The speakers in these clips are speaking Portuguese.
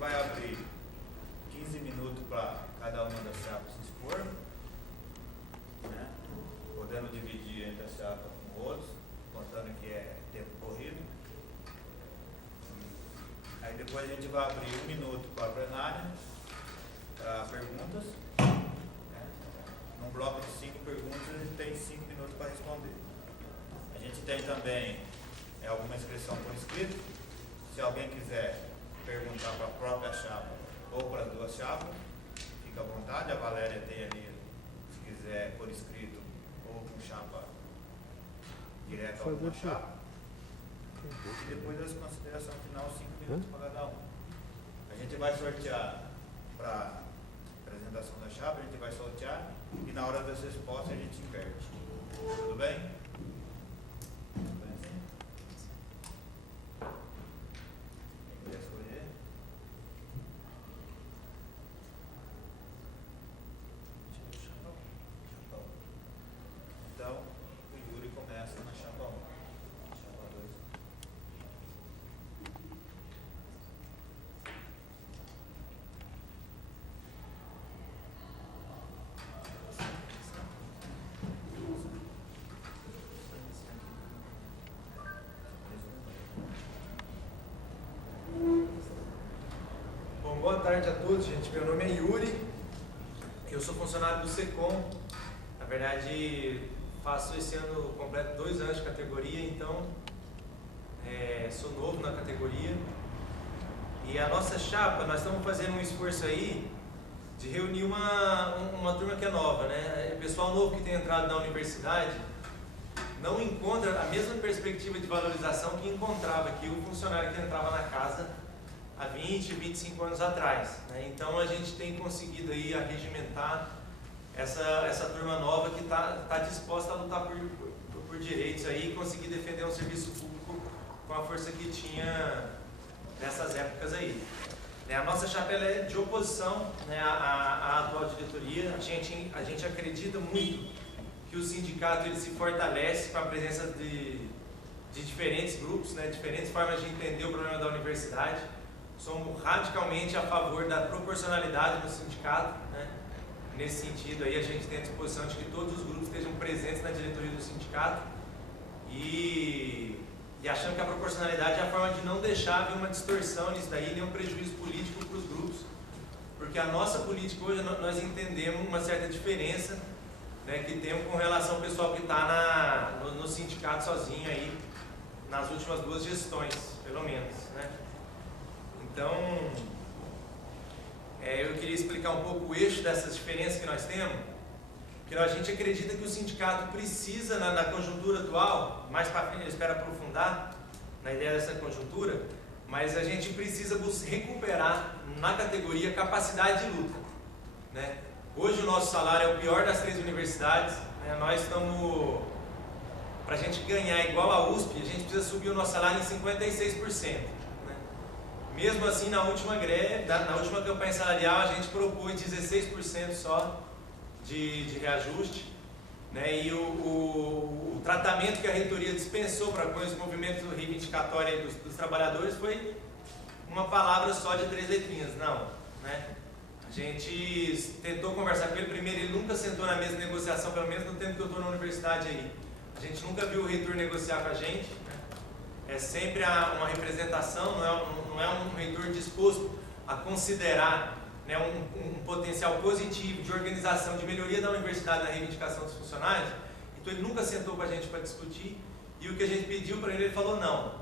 vai abrir 15 minutos para cada uma das chapas se expor, né? Podendo dividir entre a chapa com outros, contando que é tempo corrido. Aí depois a gente vai abrir 1 minuto para a plenária, para perguntas. Né? Num bloco de 5 perguntas, a gente tem 5 minutos para responder. A gente tem também alguma inscrição por escrito. Se alguém quiser perguntar para a própria chapa ou para as duas chapas, fica à vontade. A Valéria tem ali, se quiser por escrito ou com chapa direta ou com chapa. E depois das considerações final, 5 minutos para cada um. A gente vai sortear para a apresentação da chapa, a gente vai sortear e na hora das respostas a gente inverte. Tudo bem? Então, o Yuri começa na chapa 1. Chapa 2. Bom, boa tarde a todos, gente. Meu nome é Yuri, eu sou funcionário do SECOM. Na verdade, faço esse ano completo 2 anos de categoria, então sou novo na categoria. E a nossa chapa, nós estamos fazendo um esforço aí de reunir uma turma que é nova, né? O pessoal novo que tem entrado na universidade não encontra a mesma perspectiva de valorização que encontrava aqui o funcionário que entrava na casa há 20, 25 anos atrás, né? Então a gente tem conseguido aí arregimentar essa turma nova que tá disposta a lutar por direitos aí e conseguir defender um serviço público com a força que tinha nessas épocas aí. A nossa chapa é de oposição, né, à atual diretoria. A gente acredita muito que o sindicato ele se fortalece com a presença de diferentes grupos, né, diferentes formas de entender o problema da universidade. Somos radicalmente a favor da proporcionalidade no sindicato, né? Nesse sentido aí a gente tem a disposição de que todos os grupos estejam presentes na diretoria do sindicato e achando que a proporcionalidade é a forma de não deixar haver uma distorção nisso daí, nem um prejuízo político para os grupos, porque a nossa política hoje nós entendemos uma certa diferença, né, que temos com relação ao pessoal que está no sindicato sozinho aí, nas últimas 2 gestões, pelo menos, né? Então, eu queria explicar um pouco o eixo dessas diferenças que nós temos, porque a gente acredita que o sindicato precisa, na conjuntura atual, mais para frente eu espero aprofundar na ideia dessa conjuntura, mas a gente precisa recuperar na categoria capacidade de luta, né? Hoje o nosso salário é o pior das 3 universidades, né? Nós estamos, para a gente ganhar igual a USP, a gente precisa subir o nosso salário em 56%. Mesmo assim, na última greve, na última campanha salarial, a gente propôs 16% só de reajuste, né? E o tratamento que a reitoria dispensou para com esse movimento reivindicatório dos trabalhadores foi uma palavra só de 3 letrinhas, não, né? A gente tentou conversar com ele primeiro, ele nunca sentou na mesa de negociação, pelo menos no tempo que eu estou na universidade aí. A gente nunca viu o reitor negociar com a gente, né? É sempre uma representação, não é um reitor disposto a considerar, né, um potencial positivo de organização, de melhoria da universidade na reivindicação dos funcionários. Então ele nunca sentou com a gente para discutir, e o que a gente pediu para ele, ele falou não.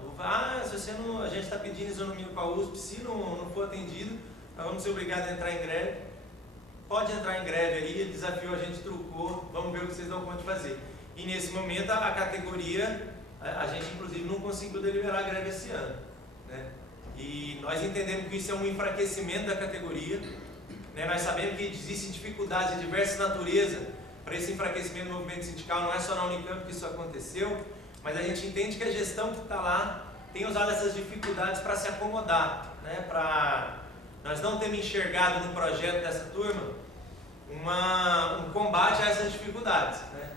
Se você não, a gente está pedindo isonomia com a USP, se não for atendido, nós vamos ser obrigados a entrar em greve. Pode entrar em greve aí, ele desafiou, a gente trucou, vamos ver o que vocês dão conta de fazer. E nesse momento a categoria, a gente inclusive não conseguiu deliberar a greve esse ano, né? E nós entendemos que isso é um enfraquecimento da categoria, né? Nós sabemos que existem dificuldades de diversas naturezas para esse enfraquecimento do movimento sindical, não é só na Unicamp que isso aconteceu, mas a gente entende que a gestão que está lá tem usado essas dificuldades para se acomodar, né? Nós não temos enxergado no projeto dessa turma um combate a essas dificuldades, né?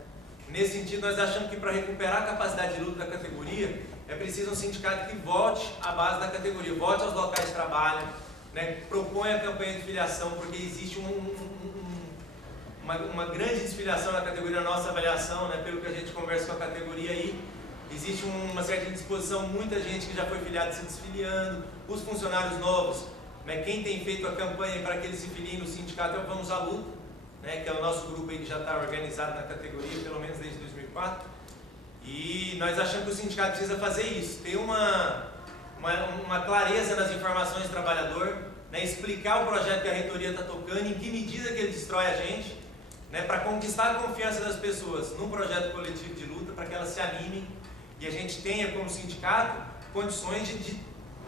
Nesse sentido, nós achamos que para recuperar a capacidade de luta da categoria, é preciso um sindicato que volte à base da categoria, volte aos locais de trabalho, né, propõe a campanha de filiação, porque existe uma grande desfiliação na categoria, na nossa avaliação, né, pelo que a gente conversa com a categoria aí, existe uma certa indisposição, muita gente que já foi filiada se desfiliando, os funcionários novos, né, quem tem feito a campanha para que eles se filiem no sindicato é o Vamos à Luta, né, que é o nosso grupo aí que já está organizado na categoria, pelo menos desde 2004, e nós achamos que o sindicato precisa fazer isso, ter uma clareza nas informações do trabalhador, né, explicar o projeto que a reitoria está tocando, em que medida que ele destrói a gente, né, para conquistar a confiança das pessoas num projeto coletivo de luta, para que elas se animem e a gente tenha como sindicato condições de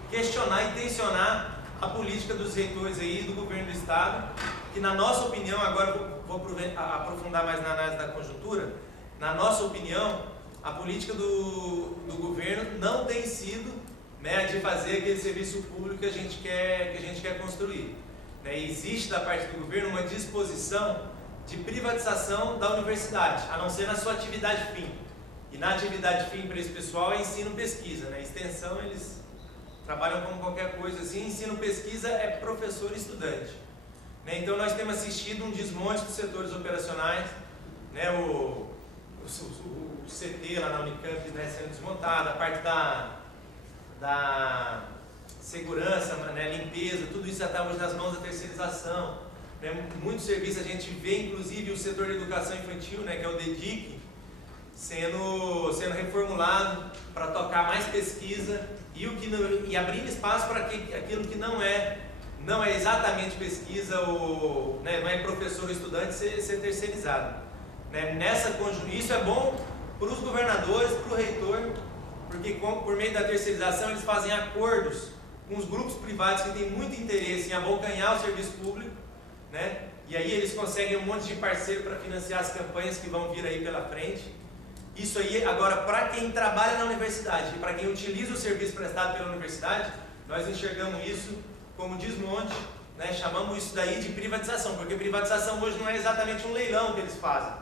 questionar e tensionar a política dos reitores aí, do governo do estado, que na nossa opinião, agora vou aprofundar mais na análise da conjuntura, na nossa opinião, a política do governo não tem sido, né, de fazer aquele serviço público que a gente quer construir. Né? Existe da parte do governo uma disposição de privatização da universidade, a não ser na sua atividade fim. E na atividade fim para esse pessoal é ensino-pesquisa, né? Extensão eles trabalham como qualquer coisa assim, ensino-pesquisa é professor e estudante. Né? Então nós temos assistido um desmonte dos setores operacionais, né? O CT lá na Unicamp, né, sendo desmontado, a parte da segurança, né, limpeza, tudo isso já está hoje nas mãos da terceirização. Né? Muitos serviços a gente vê, inclusive o setor de educação infantil, né, que é o DEDIC, sendo reformulado para tocar mais pesquisa e abrindo espaço para aquilo que não é exatamente pesquisa, né, não é professor ou estudante ser terceirizado. Né? Isso é bom para os governadores, para o reitor, porque por meio da terceirização eles fazem acordos com os grupos privados que têm muito interesse em abocanhar o serviço público, né? E aí eles conseguem um monte de parceiro para financiar as campanhas que vão vir aí pela frente. Isso aí, agora, para quem trabalha na universidade e para quem utiliza o serviço prestado pela universidade, nós enxergamos isso como desmonte, né? Chamamos isso daí de privatização, porque privatização hoje não é exatamente um leilão que eles fazem,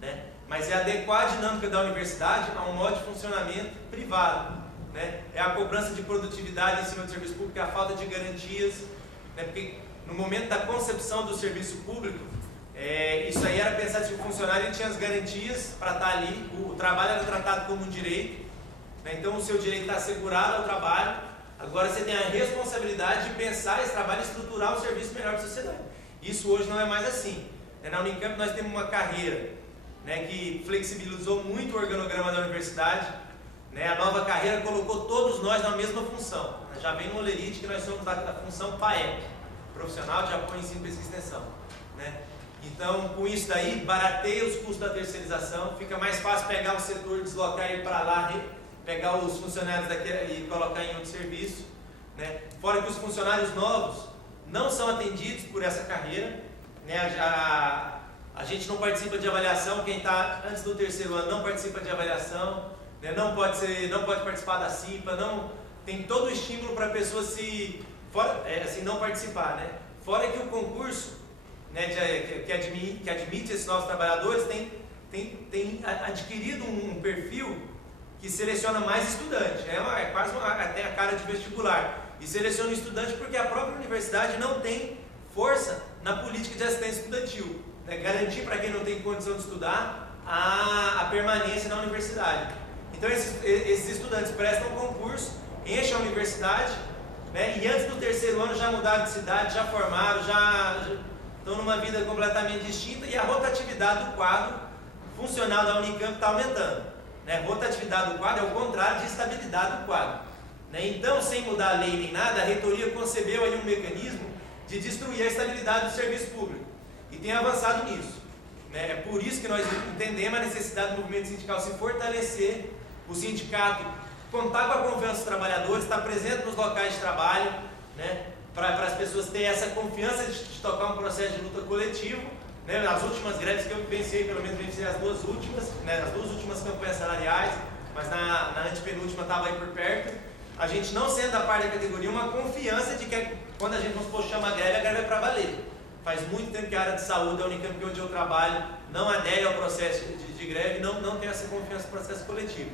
né? Mas é adequar a dinâmica da universidade a um modo de funcionamento privado, né? É a cobrança de produtividade em cima do serviço público, é a falta de garantias, né? Porque no momento da concepção do serviço público, isso aí era pensado que o funcionário tinha as garantias para estar ali, o trabalho era tratado como um direito, né? Então o seu direito está assegurado ao trabalho, agora você tem a responsabilidade de pensar esse trabalho e estruturar um serviço melhor para a sociedade. Isso hoje não é mais assim. Na Unicamp nós temos uma carreira, né, que flexibilizou muito o organograma da universidade, né? A nova carreira colocou todos nós na mesma função. Já vem no Olerite que nós somos da função PAEP, Profissional de Apoio, Ensino, Pesquisa e Extensão, né? Então, com isso daí, barateia os custos da terceirização, fica mais fácil pegar um setor, deslocar ele para lá, pegar os funcionários daqui e colocar em outro serviço, né? Fora que os funcionários novos não são atendidos por essa carreira, né? A gente não participa de avaliação, quem está antes do terceiro ano não participa de avaliação, né? Não pode participar da CIPA, não tem todo o estímulo para a pessoa não participar, né? Fora que o concurso, né, que admite esses novos trabalhadores tem adquirido um perfil que seleciona mais estudante, é quase até a cara de vestibular, e seleciona o estudante porque a própria universidade não tem força na política de assistência estudantil, né? Garantir para quem não tem condição de estudar a permanência na universidade. Então esses estudantes prestam concurso, enchem a universidade, né? E antes do terceiro ano já mudaram de cidade, já formaram, já estão numa vida completamente distinta, e a rotatividade do quadro funcional da Unicamp está aumentando, né? Rotatividade do quadro é o contrário de estabilidade do quadro, né? Então, sem mudar a lei nem nada, a reitoria concebeu aí um mecanismo de destruir a estabilidade do serviço público e tem avançado nisso, né? É por isso que nós entendemos a necessidade do movimento sindical se fortalecer, o sindicato contar com a confiança dos trabalhadores, estar presente nos locais de trabalho, né? Para as pessoas terem essa confiança de tocar um processo de luta coletivo, né? Nas últimas greves que eu venciei, pelo menos venciei as duas últimas, né? As duas últimas campanhas salariais, mas na antepenúltima estava aí por perto. A gente não sendo da parte da categoria, uma confiança de que quando a gente, vamos supor, chama a greve é para valer. Faz muito tempo que a área de saúde da Unicamp, onde eu trabalho, não adere ao processo de greve, não tem essa confiança no processo coletivo.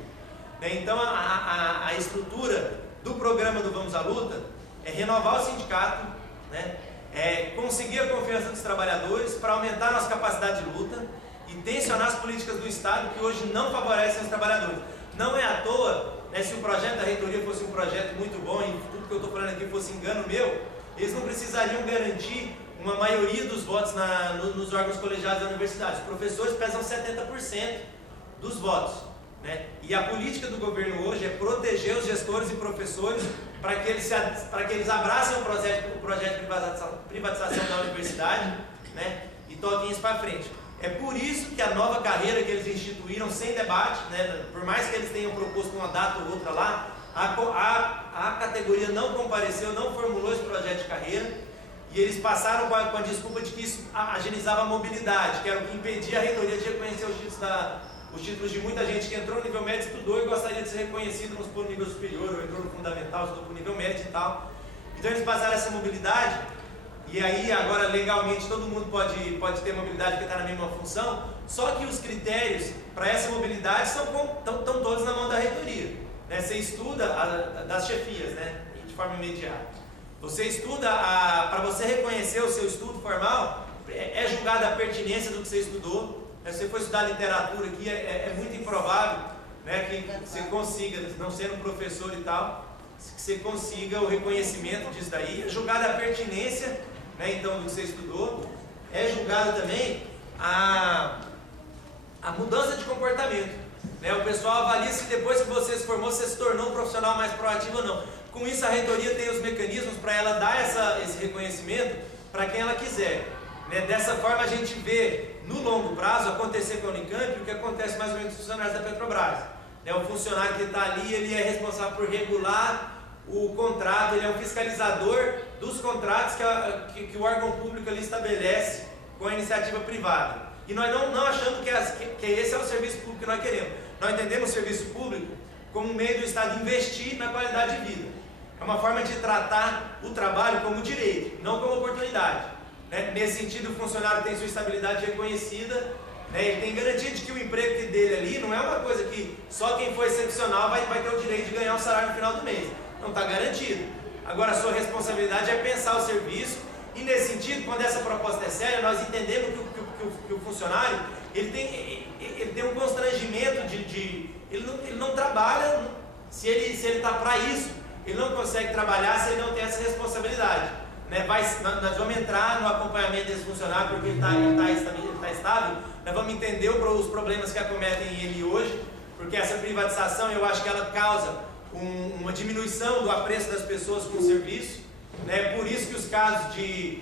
Então a estrutura do programa do Vamos à Luta é renovar o sindicato, né? Conseguir a confiança dos trabalhadores para aumentar a nossa capacidade de luta e tensionar as políticas do Estado que hoje não favorecem os trabalhadores. Não é à toa, né, se o projeto da reitoria fosse um projeto muito bom e tudo que eu estou falando aqui fosse engano meu, eles não precisariam garantir uma maioria dos votos nos órgãos colegiados da universidade. Os professores pesam 70% dos votos, né? E a política do governo hoje é proteger os gestores e professores para que eles abracem o projeto de privatização da universidade, né? E toquem isso para frente. É por isso que a nova carreira que eles instituíram sem debate, né? Por mais que eles tenham proposto uma data ou outra lá, a categoria não compareceu, não formulou esse projeto de carreira. E eles passaram com a desculpa de que isso agilizava a mobilidade, que era o que impedia a reitoria de reconhecer os títulos de muita gente que entrou no nível médio, estudou e gostaria de ser reconhecido no nível superior, ou entrou no fundamental, estudou para o nível médio e tal. Então eles passaram essa mobilidade, e aí agora legalmente todo mundo pode ter mobilidade porque está na mesma função, só que os critérios para essa mobilidade estão todos na mão da reitoria, né? Você estuda das chefias, né? De forma imediata. Você estuda, para você reconhecer o seu estudo formal, é julgada a pertinência do que você estudou. Se você for estudar literatura aqui, é muito improvável, né, que você consiga, não sendo um professor e tal, que você consiga o reconhecimento disso daí. É julgada a pertinência, né, então, do que você estudou. É julgada também a mudança de comportamento, né? O pessoal avalia se depois que você se formou, você se tornou um profissional mais proativo ou não. Com isso, a reitoria tem os mecanismos para ela dar esse reconhecimento para quem ela quiser, né? Dessa forma, a gente vê no longo prazo acontecer com a Unicamp o que acontece mais ou menos com os funcionários da Petrobras, né? O funcionário que está ali, ele é responsável por regular o contrato, ele é um fiscalizador dos contratos que o órgão público ali estabelece com a iniciativa privada. E nós não achamos que esse é o serviço público que nós queremos. Nós entendemos o serviço público como um meio do Estado investir na qualidade de vida. É uma forma de tratar o trabalho como direito, não como oportunidade, né? Nesse sentido, o funcionário tem sua estabilidade reconhecida, né? Ele tem garantia de que o emprego dele ali não é uma coisa que só quem for excepcional vai ter o direito de ganhar um salário no final do mês. Não está garantido. Agora, a sua responsabilidade é pensar o serviço, e nesse sentido, quando essa proposta é séria, nós entendemos que o funcionário ele tem um constrangimento ele não trabalha, se ele está para isso, ele não consegue trabalhar se ele não tem essa responsabilidade, né? Nós vamos entrar no acompanhamento desse funcionário porque ele está estável, nós vamos entender os problemas que acometem ele hoje, porque essa privatização, eu acho que ela causa uma diminuição do apreço das pessoas com o serviço, né? Por isso que os casos de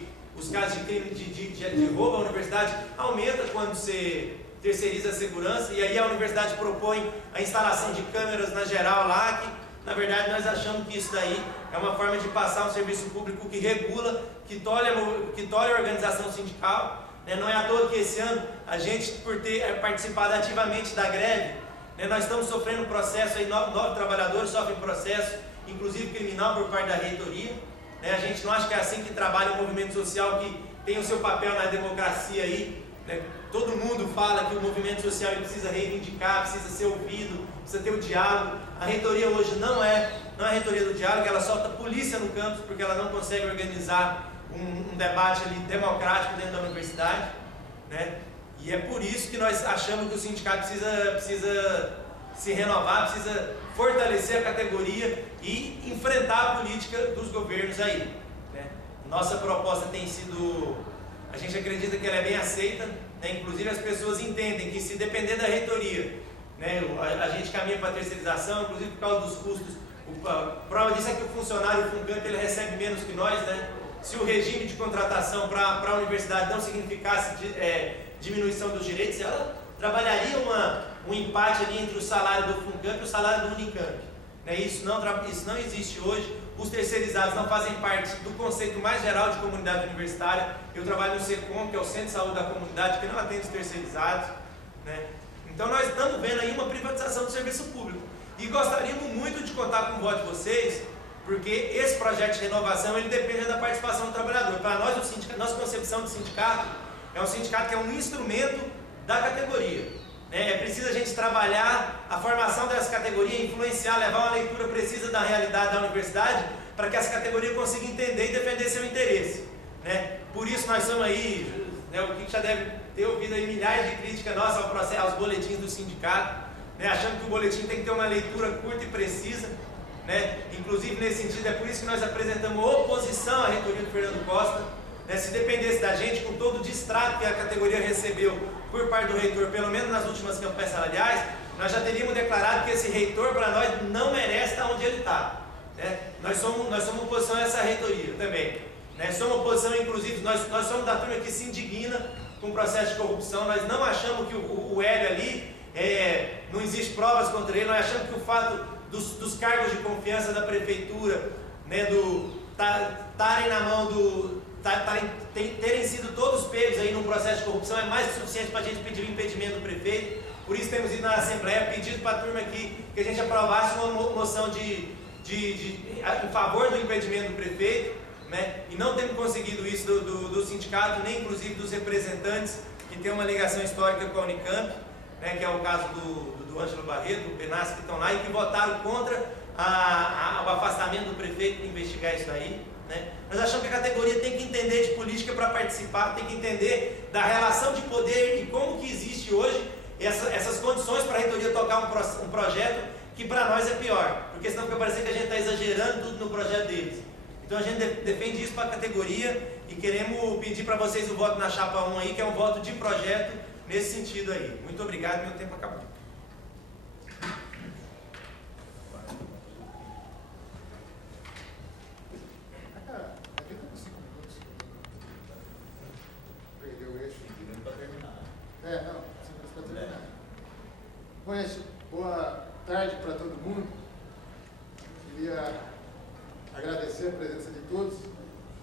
crime de roubo à universidade aumentam quando você terceiriza a segurança, e aí a universidade propõe a instalação de câmeras na geral lá, que na verdade nós achamos que isso daí é uma forma de passar um serviço público que regula, que tolhe a organização sindical, né? Não é à toa que esse ano a gente, por ter participado ativamente da greve, né, nós estamos sofrendo processo, aí 9 trabalhadores sofrem processo, inclusive criminal, por parte da reitoria, né? A gente não acha que é assim que trabalha o movimento social, que tem o seu papel na democracia aí, né? Todo mundo fala que o movimento social ele precisa reivindicar, precisa ser ouvido, precisa ter o diálogo. A reitoria hoje não é a reitoria do diálogo, ela solta polícia no campus porque ela não consegue organizar um debate ali democrático dentro da universidade, né? E é por isso que nós achamos que o sindicato precisa se renovar, precisa fortalecer a categoria e enfrentar a política dos governos aí, né? Nossa proposta tem sido, a gente acredita que ela é bem aceita, né? Inclusive as pessoas entendem que se depender da reitoria, né, a gente caminha para a terceirização, inclusive por causa dos custos. A prova disso é que o funcionário, o FUNCAMP, ele recebe menos que nós, né? Se o regime de contratação para a universidade não significasse diminuição dos direitos, ela trabalharia um empate ali entre o salário do FUNCAMP e o salário do Unicamp, né? Isso não existe hoje. Os terceirizados não fazem parte do conceito mais geral de comunidade universitária. Eu trabalho no SECOM, que é o Centro de Saúde da Comunidade, que não atende os terceirizados, né? Então nós estamos vendo aí uma privatização do serviço público. E gostaríamos muito de contar com o voto de vocês, porque esse projeto de renovação ele depende da participação do trabalhador. Para nós, o sindicato, nossa concepção de sindicato é um sindicato que é um instrumento da categoria, né? É preciso a gente trabalhar a formação dessa categoria, influenciar, levar uma leitura precisa da realidade da universidade, para que essa categoria consiga entender e defender seu interesse, né? Por isso nós somos aí, né, o Kiko já deve ter ouvido aí milhares de críticas nossas ao processo, aos boletins do sindicato, né, achando que o boletim tem que ter uma leitura curta e precisa, né? Inclusive nesse sentido, é por isso que nós apresentamos oposição à reitoria do Fernando Costa, né? Se dependesse da gente, com todo o distrato que a categoria recebeu por parte do reitor, pelo menos nas últimas campanhas salariais, nós já teríamos declarado que esse reitor para nós não merece estar onde ele está, né? Nós somos oposição a essa reitoria também, né? Somos oposição, inclusive, nós somos da turma que se indigna com o processo de corrupção. Nós não achamos que o Hélio ali, não existe provas contra ele. Nós achamos que o fato dos cargos de confiança da prefeitura, né, estarem na mão terem sido todos pegos aí num processo de corrupção é mais que suficiente para a gente pedir o impedimento do prefeito. Por isso temos ido na Assembleia pedido para a turma aqui que a gente aprovasse uma moção em favor do impedimento do prefeito, né? E não temos conseguido isso do sindicato, nem inclusive dos representantes que têm uma ligação histórica com a Unicamp, né? Que é o caso do Ângelo Barreto, do Benassi, que estão lá e que votaram contra o afastamento do prefeito para investigar isso aí, né? Nós achamos que a categoria tem que entender de política para participar, tem que entender da relação de poder e como que existe hoje essas condições para a reitoria tocar um projeto que para nós é pior, porque senão fica parecendo que a gente está exagerando tudo no projeto deles. Então a gente defende isso para a categoria e queremos pedir para vocês o voto na chapa 1 aí, que é um voto de projeto nesse sentido aí. Muito obrigado, meu tempo acabou. Perdeu o eixo. Para terminar. Não, simples para terminar. Boa tarde para todo mundo. Queria agradecer a presença de todos.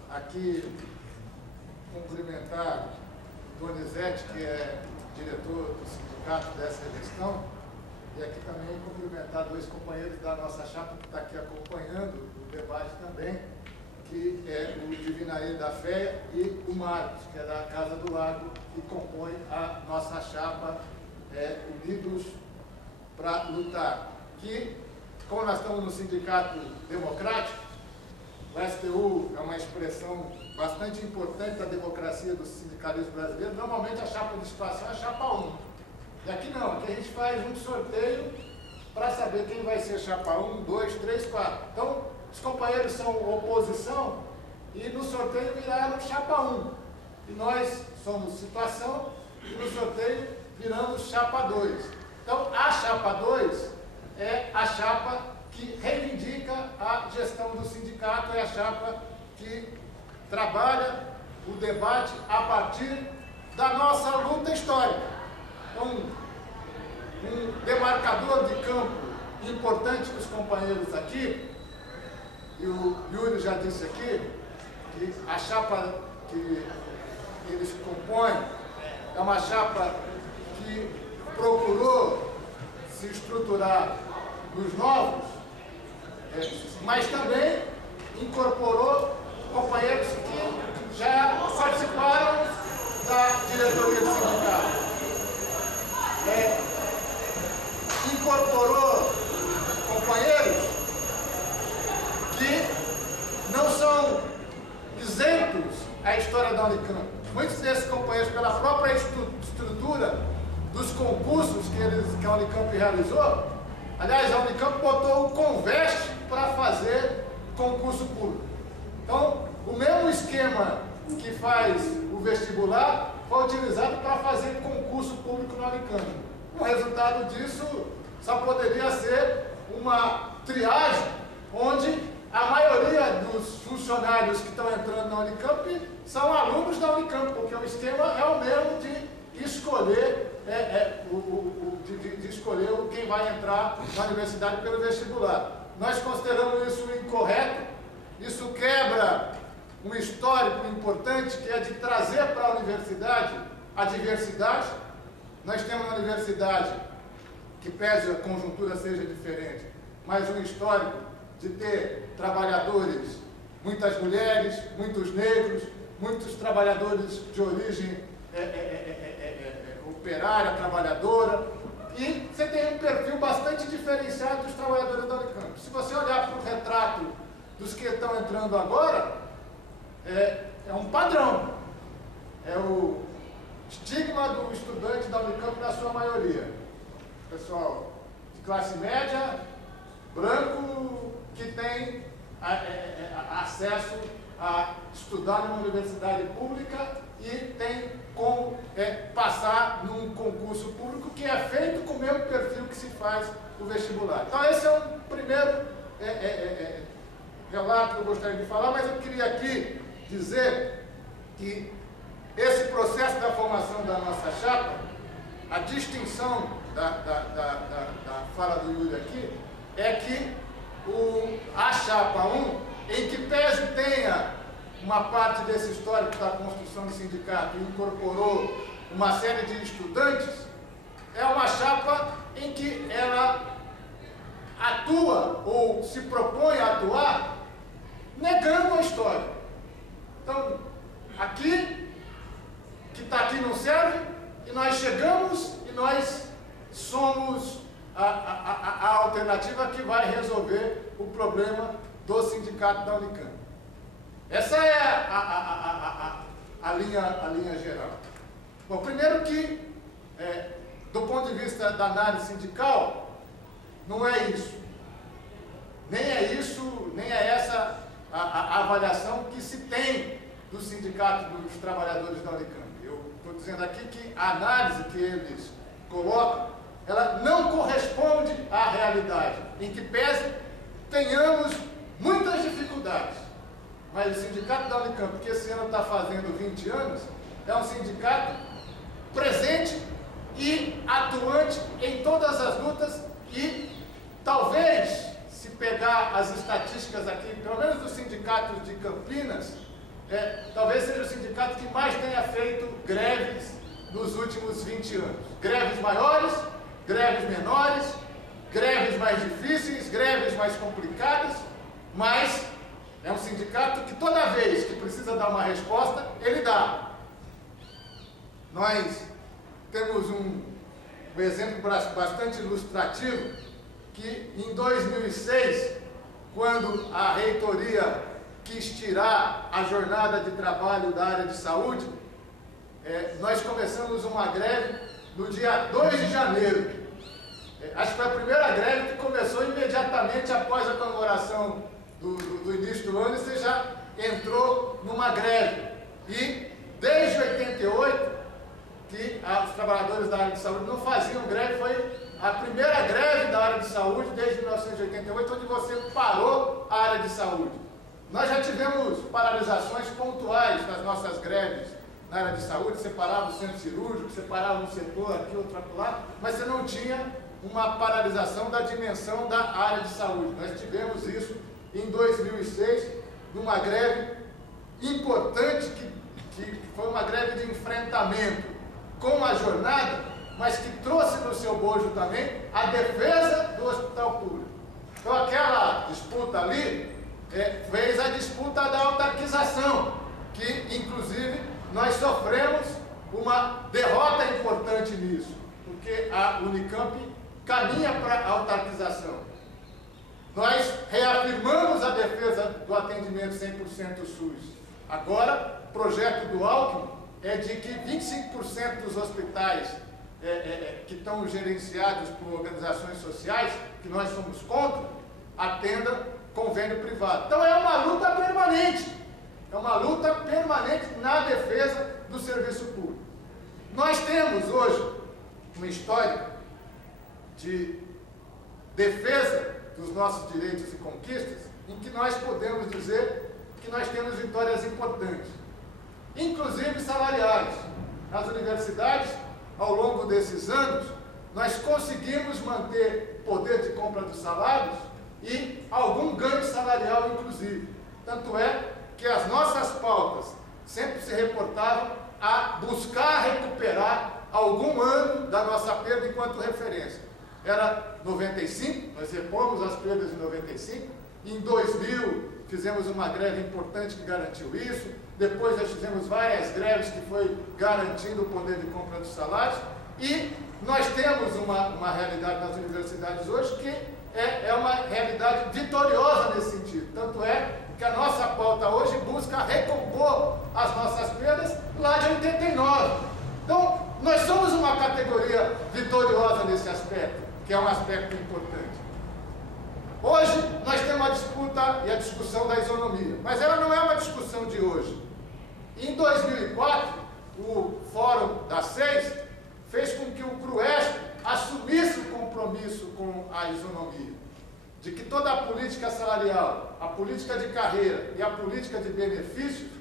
Aqui, cumprimentar o Donizete, que é diretor do sindicato dessa gestão, e aqui também cumprimentar dois companheiros da nossa chapa que está aqui acompanhando o debate também, que é o Divinaí da Fé e o Marcos, que é da Casa do Lago, que compõe a nossa chapa Unidos para Lutar. Que, como nós estamos no sindicato democrático, o STU é uma expressão bastante importante da democracia do sindicalismo brasileiro. Normalmente a chapa de situação é a chapa 1. E aqui não, aqui a gente faz um sorteio para saber quem vai ser chapa 1, 2, 3, 4. Então, os companheiros são oposição e no sorteio viraram chapa 1. E nós somos situação e no sorteio viramos chapa 2. Então, a chapa 2 é a chapa que reivindica a gestão do sindicato, é a chapa que trabalha o debate a partir da nossa luta histórica. Então, um demarcador de campo importante para os companheiros aqui, e o Yuri já disse aqui, que a chapa que eles compõem é uma chapa que procurou se estruturar nos novos, mas também incorporou companheiros que já participaram da diretoria do sindicato. Incorporou companheiros que não são isentos à história da Unicamp. Muitos desses companheiros, pela própria estrutura dos concursos que a Unicamp realizou, aliás, a Unicamp botou o Conveste para fazer concurso público. Então, o mesmo esquema que faz o vestibular foi utilizado para fazer concurso público na Unicamp. O resultado disso só poderia ser uma triagem, onde a maioria dos funcionários que estão entrando na Unicamp são alunos da Unicamp, porque o esquema é o mesmo de escolher de escolher quem vai entrar na universidade pelo vestibular. Nós consideramos isso incorreto. Isso quebra um histórico importante, que é de trazer para a universidade a diversidade. Nós temos na universidade, que pese a conjuntura seja diferente, mas um histórico de ter trabalhadores, muitas mulheres, muitos negros, muitos trabalhadores de origem operária, trabalhadora, e você tem um perfil bastante diferenciado dos trabalhadores da Unicamp. Se você olhar para o retrato dos que estão entrando agora é um padrão. É o estigma do estudante da Unicamp na sua maioria. Pessoal de classe média, branco, que tem acesso a estudar numa universidade pública e tem como passar num concurso público que é feito com o mesmo perfil que se faz o vestibular. Então esse é um primeiro relato que eu gostaria de falar, mas eu queria aqui dizer que esse processo da formação da nossa chapa, a distinção da fala do Yuri aqui, é que a chapa 1, em que pese tenha uma parte desse histórico da construção do sindicato e incorporou uma série de estudantes, é uma chapa em que ela atua ou se propõe a atuar negando a história. Então, aqui, que está aqui não serve, e nós chegamos e nós somos a alternativa que vai resolver o problema do sindicato da Unicamp. Essa é a linha geral. Bom, primeiro que, do ponto de vista da análise sindical, não é isso. Nem é isso, nem é essa a avaliação que se tem do sindicato dos trabalhadores da Unicamp. Eu estou dizendo aqui que a análise que eles colocam, ela não corresponde à realidade, em que pese tenhamos muitas dificuldades. Mas o sindicato da Unicamp, que esse ano está fazendo 20 anos, é um sindicato presente e atuante em todas as lutas e talvez, se pegar as estatísticas aqui, pelo menos dos sindicatos de Campinas, talvez seja o sindicato que mais tenha feito greves nos últimos 20 anos. Greves maiores, greves menores, greves mais difíceis, greves mais complicadas, mas é um sindicato que toda vez que precisa dar uma resposta, ele dá. Nós temos um exemplo bastante ilustrativo, que em 2006, quando a reitoria quis tirar a jornada de trabalho da área de saúde, nós começamos uma greve no dia 2 de janeiro. Acho que foi a primeira greve que começou imediatamente após a comemoração do início do ano, e você já entrou numa greve. E desde 88, que os trabalhadores da área de saúde não faziam greve, foi a primeira greve da área de saúde desde 1988, onde você parou a área de saúde. Nós já tivemos paralisações pontuais nas nossas greves na área de saúde, separava o centro cirúrgico, separava um setor aqui, outro lá, mas você não tinha uma paralisação da dimensão da área de saúde. Nós tivemos isso em 2006, numa greve importante, que foi uma greve de enfrentamento com a jornada, mas que trouxe no seu bojo também a defesa do hospital público. Então aquela disputa ali fez a disputa da autarquização, que inclusive nós sofremos uma derrota importante nisso, porque a Unicamp caminha para a autarquização. Nós reafirmamos a defesa do atendimento 100% SUS. Agora, o projeto do Alckmin é de que 25% dos hospitais que estão gerenciados por organizações sociais, que nós somos contra, atendam convênio privado. Então é uma luta permanente. É uma luta permanente na defesa do serviço público. Nós temos hoje uma história de defesa dos nossos direitos e conquistas, em que nós podemos dizer que nós temos vitórias importantes, inclusive salariais. Nas universidades, ao longo desses anos, nós conseguimos manter o poder de compra dos salários e algum ganho salarial, inclusive. Tanto é que as nossas pautas sempre se reportavam a buscar recuperar algum ano da nossa perda enquanto referência. Era 95, nós repomos as perdas em 95, em 2000 fizemos uma greve importante que garantiu isso, depois nós fizemos várias greves que foi garantindo o poder de compra dos salários, e nós temos uma realidade nas universidades hoje que é uma realidade vitoriosa nesse sentido. Tanto é que a nossa pauta hoje busca recompor as nossas perdas lá de 89. Então, nós somos uma categoria vitoriosa nesse aspecto, que é um aspecto importante. Hoje, nós temos a disputa e a discussão da isonomia, mas ela não é uma discussão de hoje. Em 2004, o Fórum das Seis fez com que o CRUESP assumisse o compromisso com a isonomia, de que toda a política salarial, a política de carreira e a política de benefícios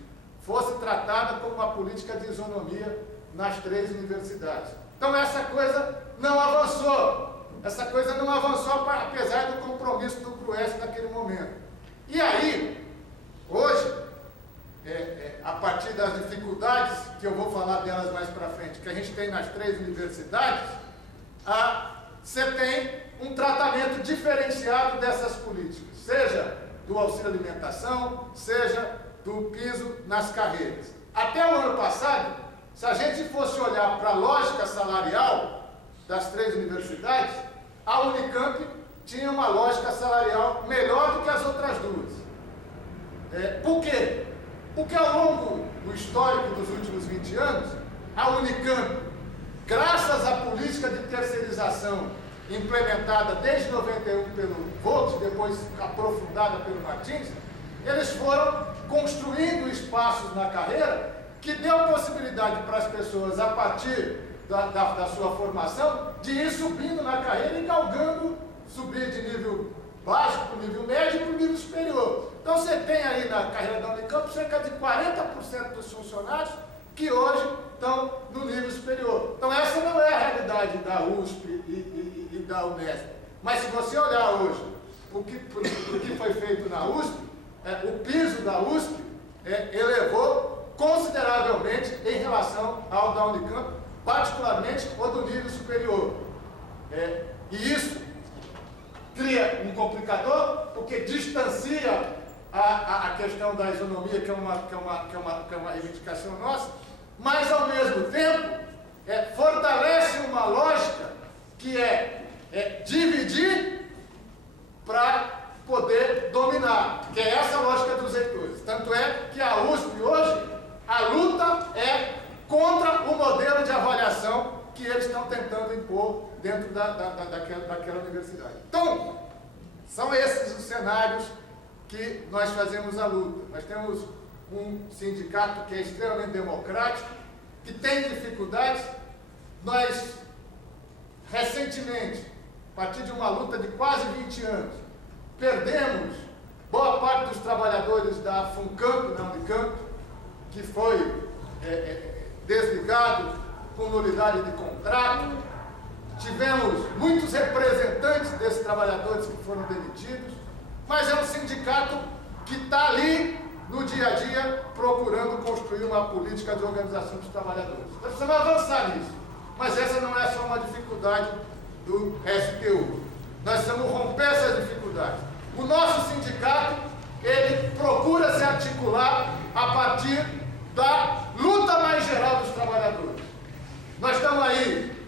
fosse tratada como uma política de isonomia nas 3 universidades. Então essa coisa não avançou. Essa coisa não avançou apesar do compromisso do CRUESP naquele momento. E aí, hoje, a partir das dificuldades, que eu vou falar delas mais para frente, que a gente tem nas 3 universidades, você tem um tratamento diferenciado dessas políticas, seja do auxílio alimentação, seja do piso nas carreiras. Até o ano passado, se a gente fosse olhar para a lógica salarial das 3 universidades, a Unicamp tinha uma lógica salarial melhor do que as outras duas. Por quê? Porque ao longo do histórico dos últimos 20 anos, a Unicamp, graças à política de terceirização implementada desde 91 pelo Volt, depois aprofundada pelo Martins, eles foram construindo espaços na carreira que deu possibilidade para as pessoas, a partir da sua formação, de ir subindo na carreira e galgando subir de nível básico para o nível médio e para o nível superior. Então você tem aí na carreira da Unicamp cerca de 40% dos funcionários que hoje estão no nível superior. Então essa não é a realidade da USP e da Unesp. Mas se você olhar hoje o que foi feito na USP, o piso da USP elevou consideravelmente em relação ao da Unicamp, particularmente o do nível superior. E isso cria um complicador, porque distancia a questão da isonomia, que é uma reivindicação nossa, mas ao mesmo tempo fortalece uma lógica que é dividir para poder dominar, que é essa lógica dos reitores. Tanto é que a USP hoje, a luta é contra o modelo de avaliação que eles estão tentando impor dentro daquela universidade. Então, são esses os cenários que nós fazemos a luta. Nós temos um sindicato que é extremamente democrático, que tem dificuldades. Nós, recentemente, a partir de uma luta de quase 20 anos, perdemos boa parte dos trabalhadores da FUNCAMP, na Unicamp, que foi desligado com nulidade de contrato. Tivemos muitos representantes desses trabalhadores que foram demitidos, mas é um sindicato que está ali no dia a dia procurando construir uma política de organização dos trabalhadores. Nós precisamos avançar nisso, mas essa não é só uma dificuldade do STU. Nós precisamos romper essas dificuldades. O nosso sindicato, ele procura se articular a partir da luta mais geral dos trabalhadores. Nós estamos aí,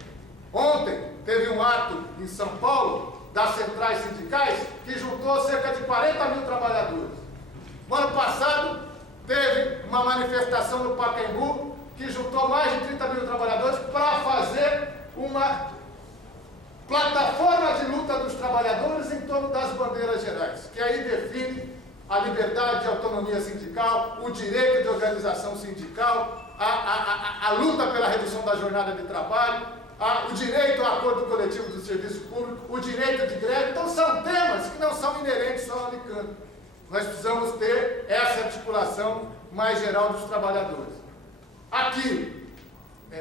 ontem teve um ato em São Paulo, das centrais sindicais, que juntou cerca de 40 mil trabalhadores. No ano passado, teve uma manifestação no Pacaembu, que juntou mais de 30 mil trabalhadores para fazer uma plataforma de luta dos trabalhadores em torno das bandeiras gerais, que aí define a liberdade de autonomia sindical, o direito de organização sindical, a luta pela redução da jornada de trabalho, o direito ao acordo coletivo do serviço público, o direito de greve. Então são temas que não são inerentes só ao Unicamp. Nós precisamos ter essa articulação mais geral dos trabalhadores. Aqui,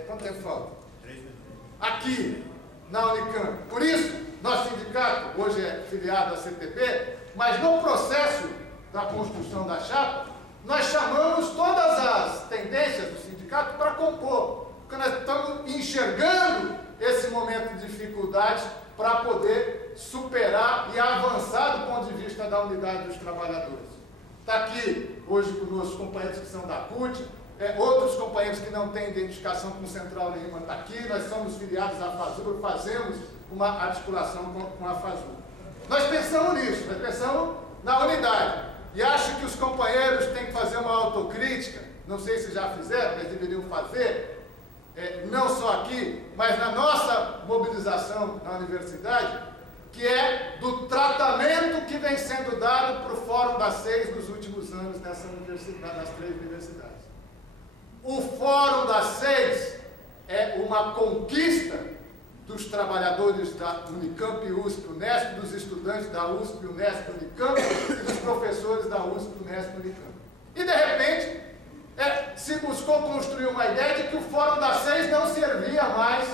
quanto tempo falta? 3 minutos. Aqui, na Unicamp. Por isso, nosso sindicato hoje é filiado à CTP, mas no processo da construção da chapa, nós chamamos todas as tendências do sindicato para compor, porque nós estamos enxergando esse momento de dificuldade para poder superar e avançar do ponto de vista da unidade dos trabalhadores. Está aqui hoje conosco companheiros que são da CUT, outros companheiros que não têm identificação com central nenhuma está aqui, nós somos filiados à FASUR, fazemos uma articulação com a FASUR. Nós pensamos nisso, nós pensamos na unidade. E acho que os companheiros têm que fazer uma autocrítica, não sei se já fizeram, mas deveriam fazer, não só aqui, mas na nossa mobilização na universidade, que é do tratamento que vem sendo dado para o Fórum das Seis nos últimos anos nessa universidade, nas 3 universidades. O Fórum das Seis é uma conquista dos trabalhadores da Unicamp, USP, Unesp, dos estudantes da USP, Unesp, Unicamp e dos professores da USP, Unesp, Unicamp. E, de repente, se buscou construir uma ideia de que o Fórum das Seis não servia mais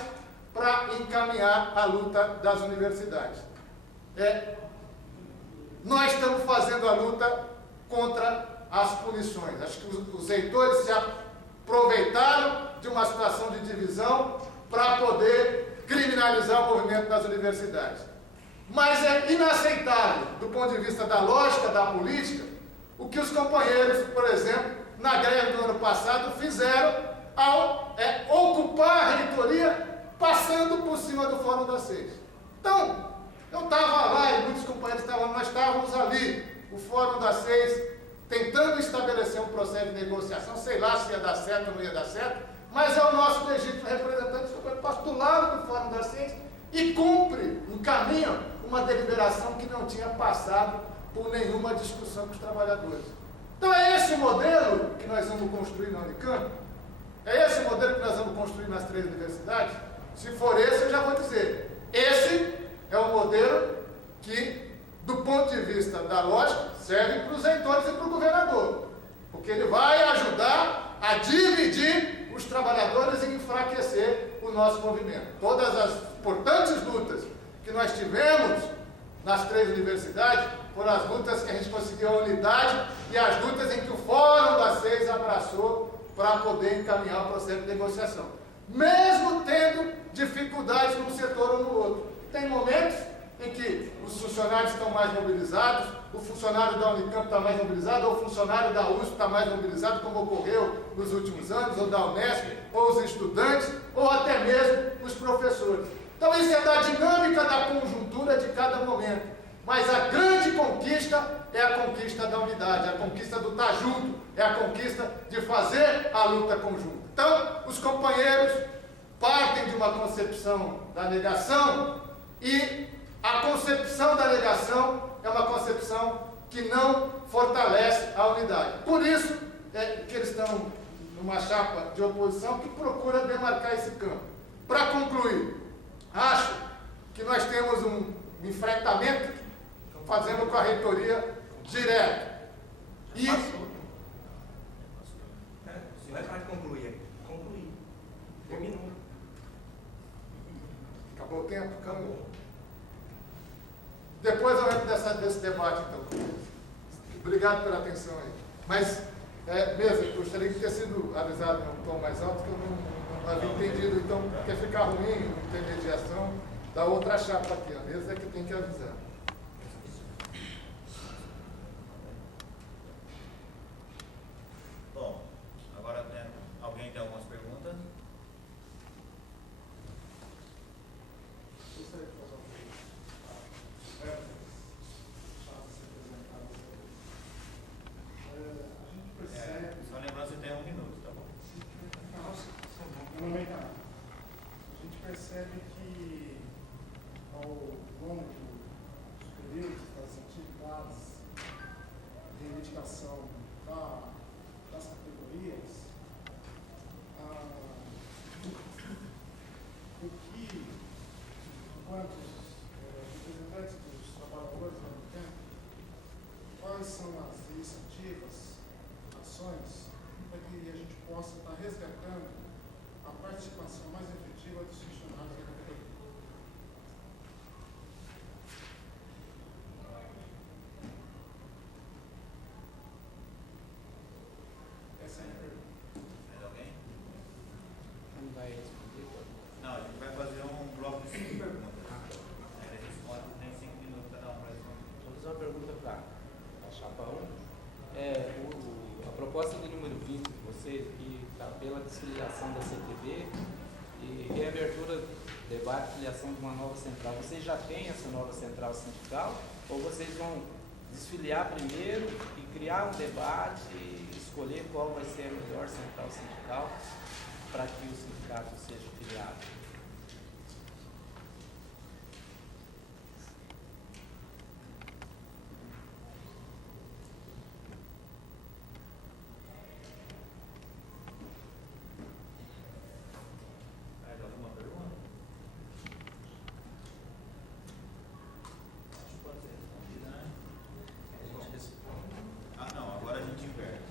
para encaminhar a luta das universidades. Nós estamos fazendo a luta contra as punições. Acho que os reitores se aproveitaram de uma situação de divisão para poder criminalizar o movimento das universidades. Mas é inaceitável, do ponto de vista da lógica da política, o que os companheiros, por exemplo, na greve do ano passado, fizeram ao ocupar a reitoria, passando por cima do Fórum das Seis. Então, eu estava lá e muitos companheiros estavam, nós estávamos ali, o Fórum das Seis, tentando estabelecer um processo de negociação, sei lá se ia dar certo ou não ia dar certo, mas é o nosso legítimo representante do lado do Fórum das Seis e cumpre, encaminha uma deliberação que não tinha passado por nenhuma discussão com os trabalhadores. Então é esse o modelo que nós vamos construir na Unicamp? É esse o modelo que nós vamos construir nas 3 universidades? Se for esse, eu já vou dizer, esse é o modelo que, do ponto de vista da lógica, serve para os reitores e para o governador, porque ele vai ajudar a dividir os trabalhadores e enfraquecer o nosso movimento. Todas as importantes lutas que nós tivemos nas 3 universidades foram as lutas que a gente conseguiu a unidade e as lutas em que o Fórum das Seis abraçou para poder encaminhar o processo de negociação. Mesmo tendo dificuldades num setor ou no outro. Tem momentos em que os funcionários estão mais mobilizados, o funcionário da Unicamp está mais mobilizado, ou o funcionário da USP está mais mobilizado, como ocorreu nos últimos anos, ou da Unesp, ou os estudantes, ou até mesmo os professores. Então isso é da dinâmica da conjuntura de cada momento. Mas a grande conquista é a conquista da unidade, a conquista do estar junto, é a conquista de fazer a luta conjunta. Então, os companheiros partem de uma concepção da negação e a concepção da negação é uma concepção que não fortalece a unidade. Por isso que eles estão numa chapa de oposição que procura demarcar esse campo. Para concluir, acho que nós temos um enfrentamento fazendo com a reitoria direto. E se vai para concluir, concluir. Terminou. Acabou o tempo? Acabou. Depois eu entro desse debate, então. Obrigado pela atenção aí. Mas, mesmo, eu gostaria de ter sido avisado num tom mais alto, que eu não havia entendido. Então, quer ficar ruim, não ter mediação, da outra chapa aqui. A mesa é que tem que avisar. Bom, agora alguém tem algumas perguntas? Só lembrando que você tem 1 minuto, tá bom? A gente percebe que ao longo dos períodos das atividades de reivindicação das categorias, o que, enquanto representantes dos trabalhadores da Unicamp, quais são as iniciativas, ações, para que a gente possa estar resgatando a participação mais efetiva dos funcionários da categoria. Essa é a minha pergunta. Mais alguém? Não vai responder? Não, a gente vai fazer um bloco de 5 perguntas. Aí ele responde, tem 5 minutos cada um para responder. Vou fazer uma pergunta para a chapa 1. A proposta do número 20 de vocês, que está pela desfiliação da CTB e reabertura de filiação de uma nova central. Vocês já têm essa nova central sindical ou vocês vão desfiliar primeiro e criar um debate e escolher qual vai ser a melhor central sindical para que o sindicato seja filiado? Mais alguma pergunta? Acho que pode ser respondida, né? Ah, não, agora a gente inverte.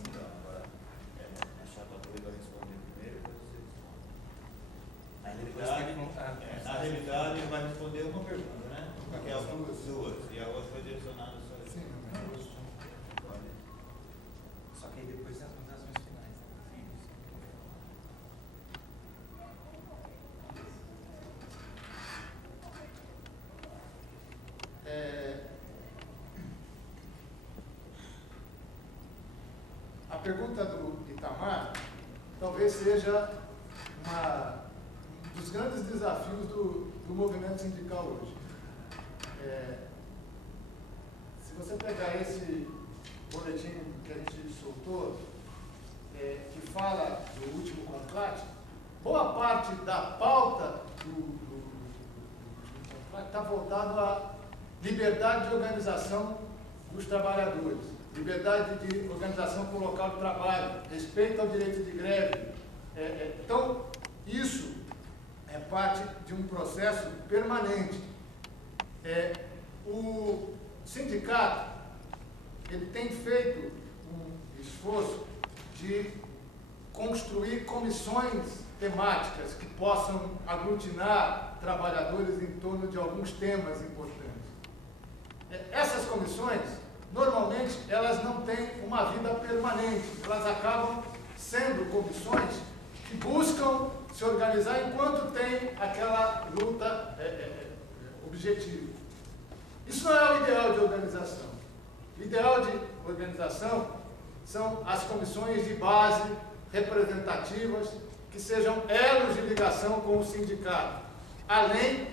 Então, agora a chapa 2 vai responder primeiro e depois você responde. Na realidade, ele vai responder uma pergunta, né? Porque as duas. E a outra foi direcionada só a Sim, Pode. Só que aí depois tem as considerações finais. A pergunta do Itamar talvez seja um dos grandes desafios do movimento sindical hoje. Se você pegar esse boletim que a gente soltou, que fala do último conclave, boa parte da pauta do conclave está voltada à liberdade de organização dos trabalhadores, liberdade de organização com o local de trabalho, respeito ao direito de greve. Então, isso é parte de um processo permanente. O sindicato ele tem feito um esforço de construir comissões temáticas que possam aglutinar trabalhadores em torno de alguns temas importantes. Essas comissões, normalmente, elas não têm uma vida permanente, elas acabam sendo comissões que buscam se organizar enquanto tem aquela luta objetiva. Isso não é o ideal de organização. O ideal de organização são as comissões de base representativas que sejam elos de ligação com o sindicato, além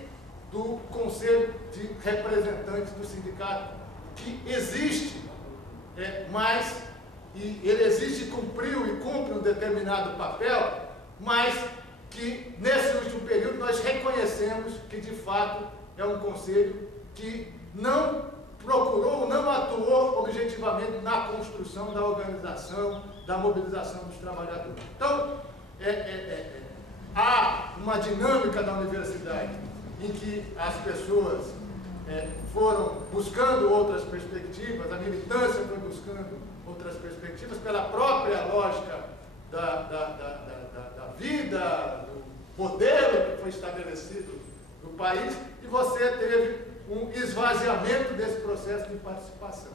do conselho de representantes do sindicato, que existe, mas e ele existe, cumpriu e cumpre um determinado papel, mas que nesse último período nós reconhecemos que de fato é um conselho que não procurou, não atuou objetivamente na construção da organização, da mobilização dos trabalhadores. Então, há uma dinâmica da universidade em que as pessoas foram buscando outras perspectivas, a militância foi buscando outras perspectivas pela própria lógica da vida, do modelo que foi estabelecido no país, e você teve um esvaziamento desse processo de participação.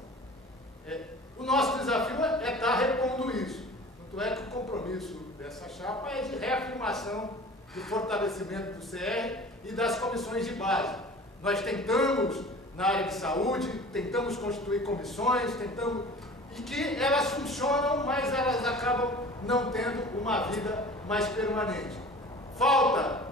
O nosso desafio é estar repondo isso. Tanto é que o compromisso dessa chapa é de reafirmação do fortalecimento do CR e das comissões de base. Nós tentamos, na área de saúde, tentamos constituir comissões, e que elas funcionam, mas elas acabam não tendo uma vida mais permanente. Falta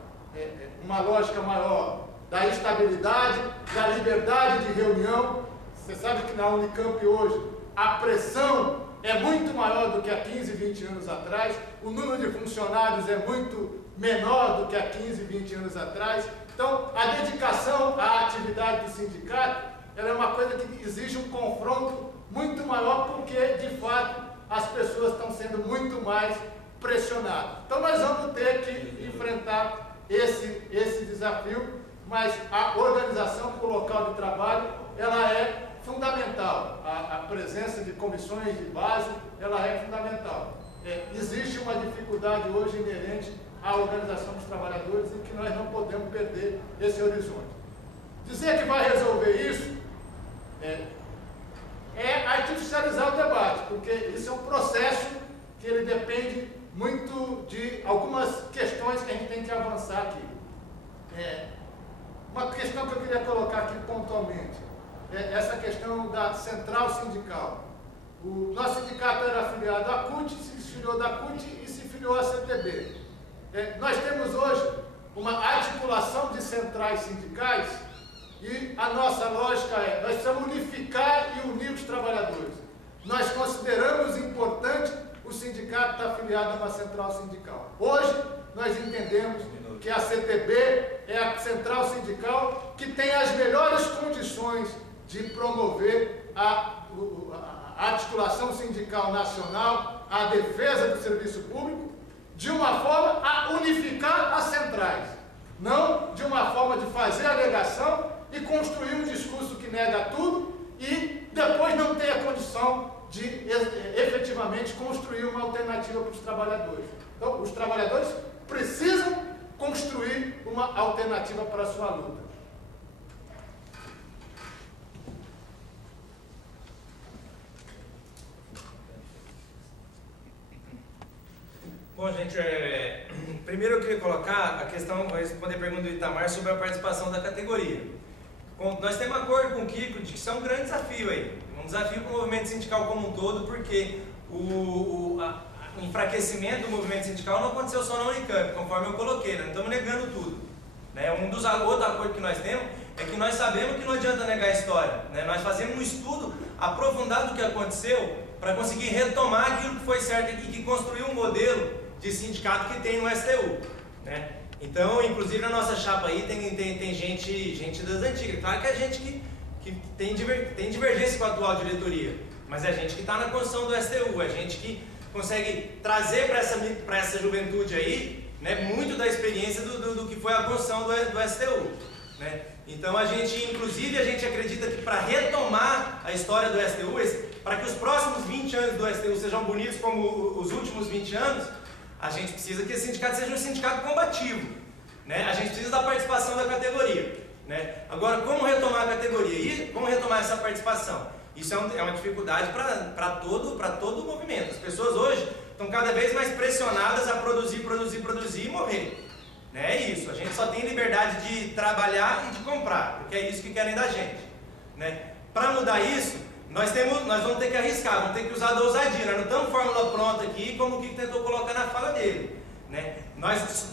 uma lógica maior da estabilidade, da liberdade de reunião. Você sabe que na Unicamp hoje a pressão é muito maior do que há 15, 20 anos atrás, o número de funcionários é muito menor do que há 15, 20 anos atrás. Então, a dedicação à atividade do sindicato ela é uma coisa que exige um confronto muito maior, porque, de fato, as pessoas estão sendo muito mais pressionadas. Então, nós vamos ter que enfrentar esse desafio, mas a organização com o local de trabalho, ela é fundamental. A presença de comissões de base, ela é fundamental. Existe uma dificuldade hoje inerente à organização dos trabalhadores e que nós não podemos perder esse horizonte. Dizer que vai resolver isso é artificializar o debate, porque isso é um processo que ele depende muito de algumas questões que a gente tem que avançar aqui. Uma questão que eu queria colocar aqui pontualmente é essa questão da central sindical. O nosso sindicato era afiliado à CUT, se filiou da CUT e se filiou à CTB. Nós temos hoje uma articulação de centrais sindicais, e a nossa lógica é, nós precisamos unificar e unir os trabalhadores. Nós consideramos importante o sindicato estar afiliado a uma central sindical. Hoje, nós entendemos que a CTB é a central sindical que tem as melhores condições de promover a articulação sindical nacional, a defesa do serviço público, de uma forma a unificar as centrais, não de uma forma de fazer alegação e construir um discurso que nega tudo e depois não ter a condição de efetivamente construir uma alternativa para os trabalhadores. Então, os trabalhadores precisam construir uma alternativa para a sua luta. Bom, gente, primeiro eu queria colocar a questão, vou responder a pergunta do Itamar sobre a participação da categoria. Bom, nós temos um acordo com o Kiko de que isso é um grande desafio aí, um desafio para o movimento sindical como um todo, porque o enfraquecimento do movimento sindical não aconteceu só na Unicamp, conforme eu coloquei, nós não estamos negando tudo. Né? Outro acordo que nós temos é que nós sabemos que não adianta negar a história. Né? Nós fazemos um estudo aprofundado do que aconteceu para conseguir retomar aquilo que foi certo e que construiu um modelo de sindicato que tem no STU. Né? Então, inclusive na nossa chapa aí tem gente das antigas. Claro que é gente que tem divergência com a atual diretoria, mas é gente que está na construção do STU, é gente que consegue trazer para essa juventude aí, né, muito da experiência do que foi a construção do STU. Né? Então a gente acredita que para retomar a história do STU, para que os próximos 20 anos do STU sejam bonitos como os últimos 20 anos, a gente precisa que esse sindicato seja um sindicato combativo. Né? A gente precisa da participação da categoria. Né? Agora, como retomar a categoria e como retomar essa participação? Isso é uma dificuldade para todo o movimento. As pessoas hoje estão cada vez mais pressionadas a produzir e morrer. Né? É isso, a gente só tem liberdade de trabalhar e de comprar, porque é isso que querem da gente. Né? Para mudar isso, nós vamos ter que arriscar, vamos ter que usar da ousadia. Nós não estamos fórmula pronta aqui, como o que tentou colocar na fala dele. Né?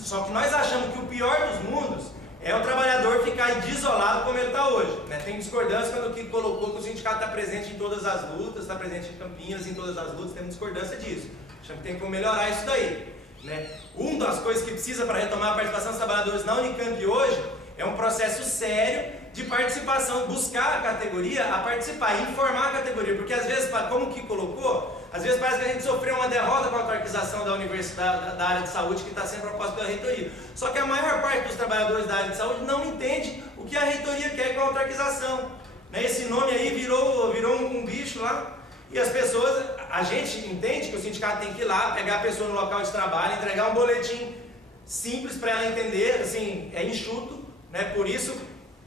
Só que nós achamos que o pior dos mundos é o trabalhador ficar desolado como ele está hoje. Né? Tem discordância quando o que colocou que o sindicato está presente em todas as lutas, está presente em Campinas, em todas as lutas, temos discordância disso. Achamos que tem como melhorar isso daí. Né? Uma das coisas que precisa para retomar a participação dos trabalhadores na Unicamp hoje é um processo sério de participação, buscar a categoria a participar, informar a categoria, porque às vezes, como que colocou, às vezes parece que a gente sofreu uma derrota com a autarquização da universidade, da área de saúde que está sendo proposta pela reitoria. Só que a maior parte dos trabalhadores da área de saúde não entende o que a reitoria quer com a autarquização. Né? Esse nome aí virou um bicho lá, e as pessoas, a gente entende que o sindicato tem que ir lá, pegar a pessoa no local de trabalho, entregar um boletim simples para ela entender, assim, é enxuto, né? Por isso,